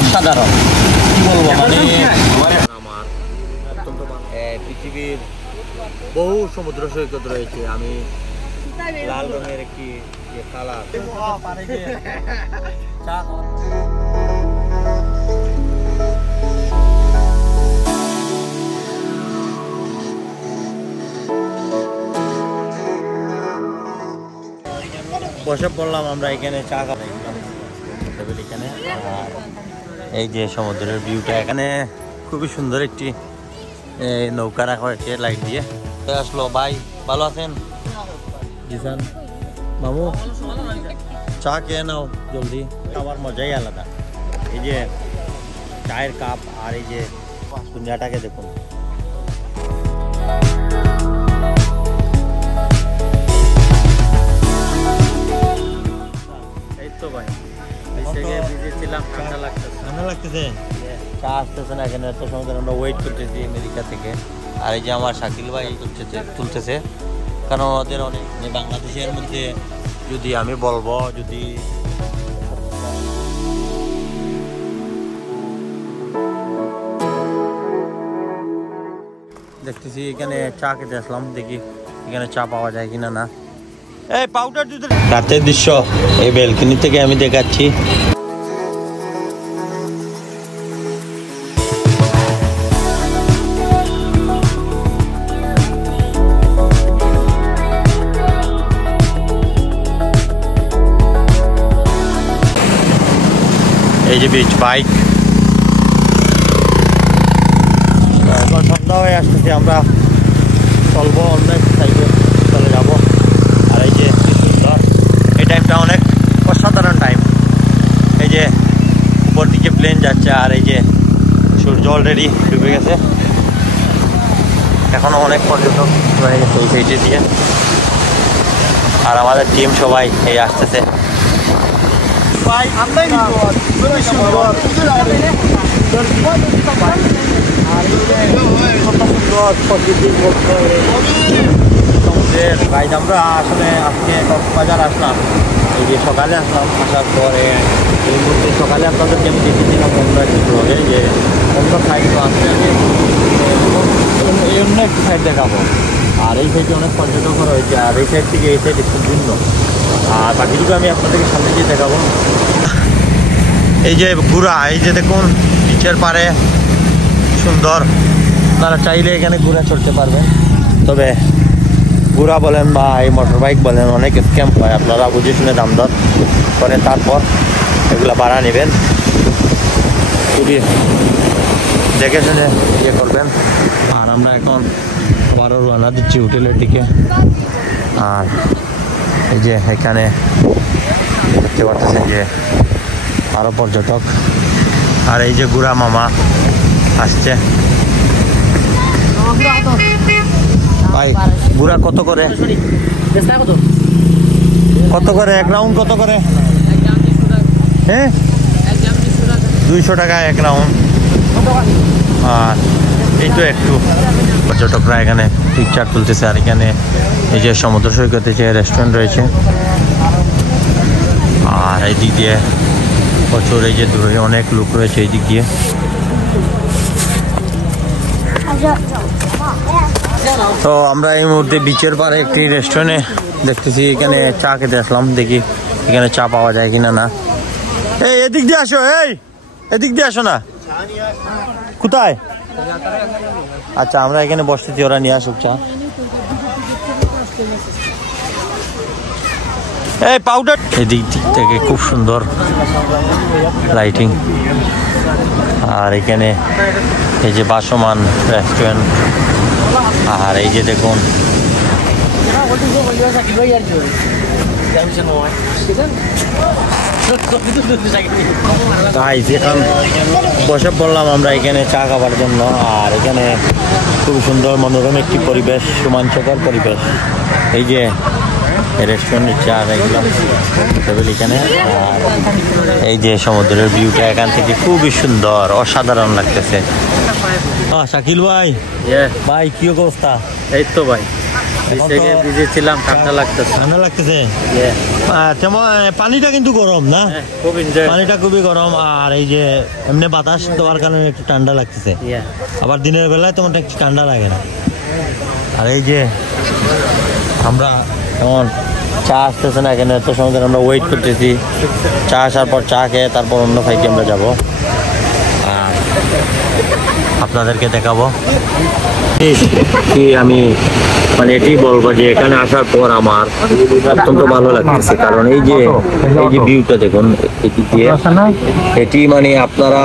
অসাধারণ কি বলবো মানে আমার পৃথিবীর বহু সমুদ্র সৈকত রয়েছে। আমি লাল রঙের একটি কালার বসে পড়লাম আমরা এখানে চা খাবো এখানে। আর এই যে সমুদ্রের ভিউটা এখানে খুবই সুন্দর একটি নৌকা রাখা হয়েছে লাইট দিয়ে। আসলো ভাই, ভালো আছেন? জিসান মামু চা খেয়ে নাও জলদি, আমার মজাই আলাদা। এই যে চায়ের কাপ আর এই যে দুনিয়াটাকে দেখুন। এই তো ভাই ঠান্ডা লাগতেছে, চা আসতেছে না এখানে এত সময় আমরা ওয়েট করতেছি আমেরিকা থেকে। আর এই যে আমার শাকিল ভাই তুলতেছে, কারণ ওদের অনেক বাংলাদেশের মধ্যে যদি আমি বলবো যদি দেখতেছি এখানে চা খেতে আসলাম, দেখি এখানে চা পাওয়া যায় কিনা না। এই পাউডার দুধের রাতের দৃশ্য এই ব্যালকনি থেকে আমি দেখাচ্ছি। এই যে বিচ বাইক এখন সন্ধ্যা হয়ে আসতেছে, আমরা চলবো অন্য সাইডে চলে যাব। আর এই যে সুন্দর এই টাইমটা অনেক অসাধারণ টাইম। এই যে উপর দিকে প্লেন যাচ্ছে আর এই যে সূর্য অলরেডি ডুবে গেছে। এখনো অনেক পর্যটক হয়ে গেছে এই সাইডে দিয়ে। আর আমাদের টিম সবাই এই আসতেছে। আমরা আসলে আজকে কক্সবাজার আসলাম, এই যে সকালে আসলাম। আসার পরে এই মুহূর্তে সকালে আপনাদেরকে আমি দেখেছিলাম অন্য একটি ব্লগে যে অন্য সাইড আসছে, আমি এই অন্য একটি সাইড দেখাবো। আর এই সাইডে অনেক পর্যটক রয়েছে, আর এই সাইড থেকে এই সাইড একটু ভিন্ন। আর বাকিটুকু আমি আপনাদেরকে সামনে গিয়ে দেখাবো। এই যে ঘোড়া, এই যে দেখুন বিচের পারে সুন্দর, আপনারা চাইলে এখানে ঘোড়া চড়তে পারবেন। তবে ঘোড়া বলেন বা এই মোটর বাইক বলেন অনেক স্ক্যাম হয়, আপনারা বুঝে শুনে দাম দর করে তারপর এগুলা ভাড়া নেবেন, খুবই দেখে শুনে ইয়ে করবেন। আর আমরা এখন আবারও রওনা দিচ্ছি হোটেলের দিকে। আর এই যে এখানে দেখতে পাচ্ছেন যে আরো পর্যটক। আর এই যে গুড়া মামা আসছে। ভাই গুড়া কত করে? কত করে এক রাউন্ড? কত করে? হ্যাঁ 200 টাকা এক রাউন্ড। আর এই তো একটু পর্যটকরা এখানে পিকচার তুলতেছে। আর এখানে এই যে সমুদ্র সৈকতে যে রেস্টুরেন্ট রয়েছে। আর এই দিক দিয়ে প্রচুর এই যে দূরে অনেক লোক রয়েছে এই দিক দিয়ে। তো আমরা এই মুহূর্তে বিচের পারে একটি রেস্টুরেন্টে দেখতেছি, এখানে চা খেতে আসলাম, দেখি এখানে চা পাওয়া যায় কিনা না। এই এদিক দিয়ে আসো, এই এদিক দিয়ে আসো না। কোথায়? আচ্ছা আমরা এখানে বসতেছি, ওরা নিয়ে আসুক চা। এই পাউডার এদিক থেকে খুব সুন্দর লাইটিং। আর এখানে এই যে ভাসমান রেস্টুরেন্ট। আর এই যে দেখুন এখন বসে পড়লাম আমরা এখানে চা খাবার জন্য। আর এখানে খুব সুন্দর মনোরম একটি পরিবেশ, রোমাঞ্চকর পরিবেশ। এই যে রেস্টুরেন্টের চা দেখলাম টেবিল এখানে। আর এই যে সমুদ্রের ভিউটা এখান থেকে খুবই সুন্দর, অসাধারণ লাগতেছে। শাকিল ভাই, ভাই কি অবস্থা? এই তো ভাই ভিজেছিলাম, ঠান্ডা লাগতেছে। ঠান্ডা লাগতেছে? পানিটা কিন্তু গরম না? খুব এনজয়, পানিটা খুবই গরম। আর এই যে এমনি বাতাস দেওয়ার কারণে একটু ঠান্ডা লাগতেছে, আবার দিনের বেলায় তোমার একটু ঠান্ডা লাগে না। আর এই যে আমরা এখন চা আসতেছে না এখানে, এত সময় ধরে আমরা ওয়েট করতেছি। চা আসার পর চা খেয়ে তারপর অন্য ফাইটে আমরা যাবো, আর আপনাদেরকে দেখাবো। কি আমি মানে এটি বলবো যে এখানে আসার পর আমার অত্যন্ত ভালো লাগতেছে, কারণ এই যে ভিউটা দেখুন এটি দিয়ে, এটি মানে আপনারা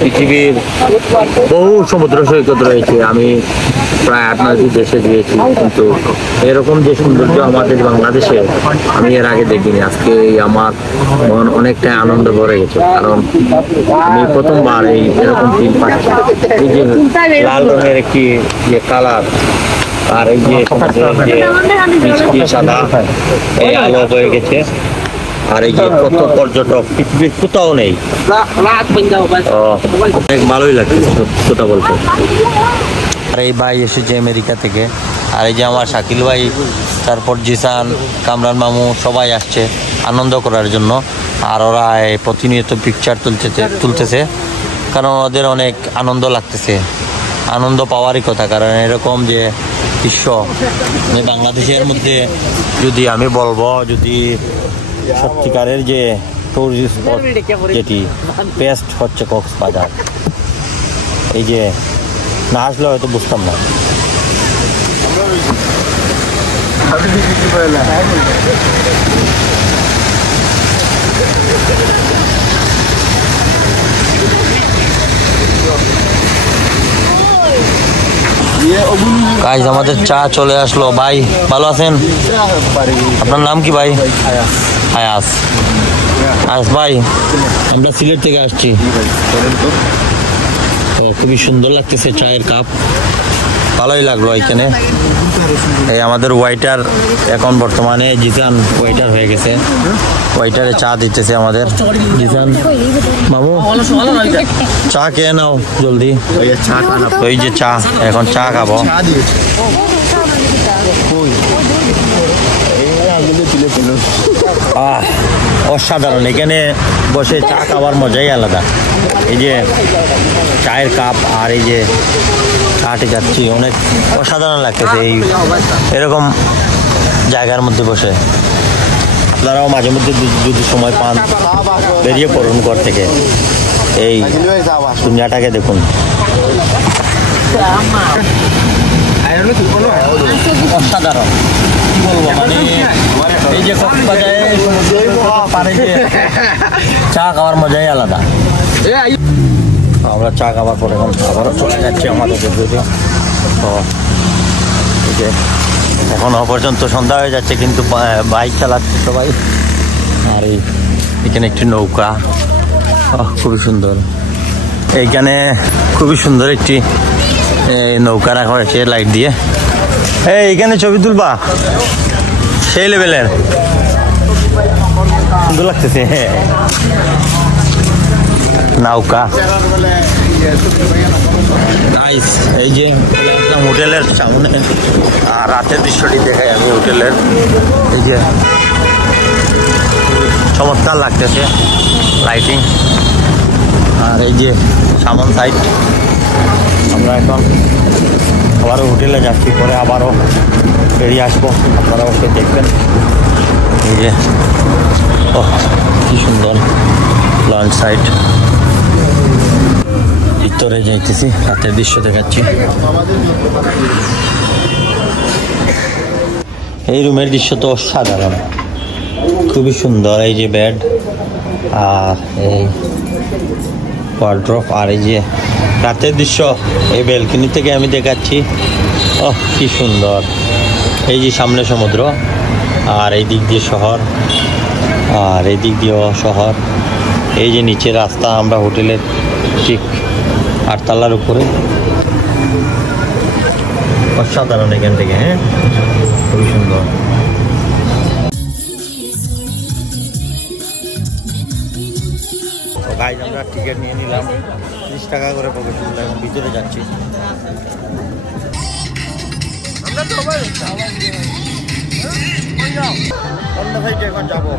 পৃথিবীর বহু সমুদ্র সৈকত রয়েছে, আমি প্রায় 8-9টি দেশে গিয়েছি, কিন্তু এরকম যে সৌন্দর্য আমাদের বাংলাদেশে আমি এর আগে দেখিনি। আজকে আমার মন অনেকটাই আনন্দ ভরে গেছে, কারণ আমি প্রথমবার এরকম ফিল পাচ্ছি। এই যে লাল রঙের একটি যে কালার, আর এই যে মিষ্টি সাদা এই আলো হয়ে গেছে, আর এই যে কত পর্যটক পৃথিবীর কোথাও নেই, অনেক ভালোই লাগছে কথা বলতে। আর এই ভাই এসেছে আমেরিকা থেকে, আর এই যে আমার শাকিল ভাই, তারপর জিসান, কামরান মামু সবাই আসছে আনন্দ করার জন্য। আর ওরা প্রতিনিয়ত পিকচার তুলতেছে, কারণ ওদের অনেক আনন্দ লাগতেছে, আনন্দ পাওয়ারই কথা। কারণ এরকম যে দৃশ্য বাংলাদেশের মধ্যে যদি আমি বলবো, যদি সত্যিকারের যে টুরিস্ট স্পট যেটি বেস্ট হচ্ছে কক্সবাজার। এই যে না আসলে হয়তো বুঝতাম না। গাইস আমাদের চা চলে আসলো। ভাই ভালো আছেন? আপনার নাম কি ভাই? আয়াস। আয়াস ভাই, আমরা সিলেট থেকে আসছি। খুবই সুন্দর লাগতেছে চায়ের কাপ, ভালোই লাগলো এখানে। এই আমাদের ওয়েটার এখন বর্তমানে জিসান ওয়েটার হয়ে গেছে, ওয়েটারে চা দিতেছে আমাদের জিসান মামু। চা খেয়ে নাও জলদি। ওই যে চা, এখন চা খাবো। অসাধারণ, এখানে বসে চা খাওয়ার মজাই আলাদা। এই যে চায়ের কাপ আর এই যে চাটে যাচ্ছি, অনেক অসাধারণ লাগতেছে এই এরকম জায়গার মধ্যে বসে। আপনারাও মাঝে মধ্যে যদি সময় পান বেরিয়ে পড়ুন ঘর থেকে, এই দুনিয়াটাকে দেখুন। অসাধারণ কি বলবো, মানে এই যে কক্সবাজারে পারে যে চা খাওয়ার মজাই আলাদা। আমরা চা খাওয়ার পর এখন আবারও চলে যাচ্ছি আমাদের ভিডিও। তো এই যে এখনো পর্যন্ত সন্ধ্যা হয়ে যাচ্ছে, কিন্তু বাইক চালাচ্ছে সবাই। আর এখানে একটি নৌকা, খুবই সুন্দর। এইখানে খুবই সুন্দর একটি নৌকা রাখা হয়েছে লাইট দিয়ে। এইখানে ছবি তুলবা সেই লেভেলের সুন্দর লাগতেছে। নৌকা এই যে হোটেলের সামনে রাতের দৃশ্যটি দেখাই আমি হোটেলের। এই যে চমৎকার লাগতেছে লাইটিং। আর এই যে সামন সাইড, আমরা এখন আবারও হোটেলে যাচ্ছি, পরে আবারও বেরিয়ে আসবো, আপনারা অবশ্যই দেখবেন। এই যে কি সুন্দর লঞ্চ সাইড, ভিতরে যাইতেছি, রাতের দৃশ্য দেখাচ্ছি। এই রুমের দৃশ্য তো অসাধারণ, খুবই সুন্দর। এই যে বেড আর এই ওয়ার্ড্রপ, আর এই যে রাতের দৃশ্য এই ব্যালকনি থেকে আমি দেখাচ্ছি। কি সুন্দর, এই যে সামনে সমুদ্র, আর এই দিক দিয়ে শহর, আর এই দিক দিয়েও শহর। এই যে নিচে রাস্তা, আমরা হোটেলের ঠিক 8 তলার উপরে। অসাধারণ এখান থেকে, হ্যাঁ খুবই সুন্দর। গাইজ আমরা টিকিট নিয়ে নিলাম 30 টাকা করে পকেট মূল্য, এখন ভিতরে যাচ্ছি। অন্য সাইডে এখন যাবো।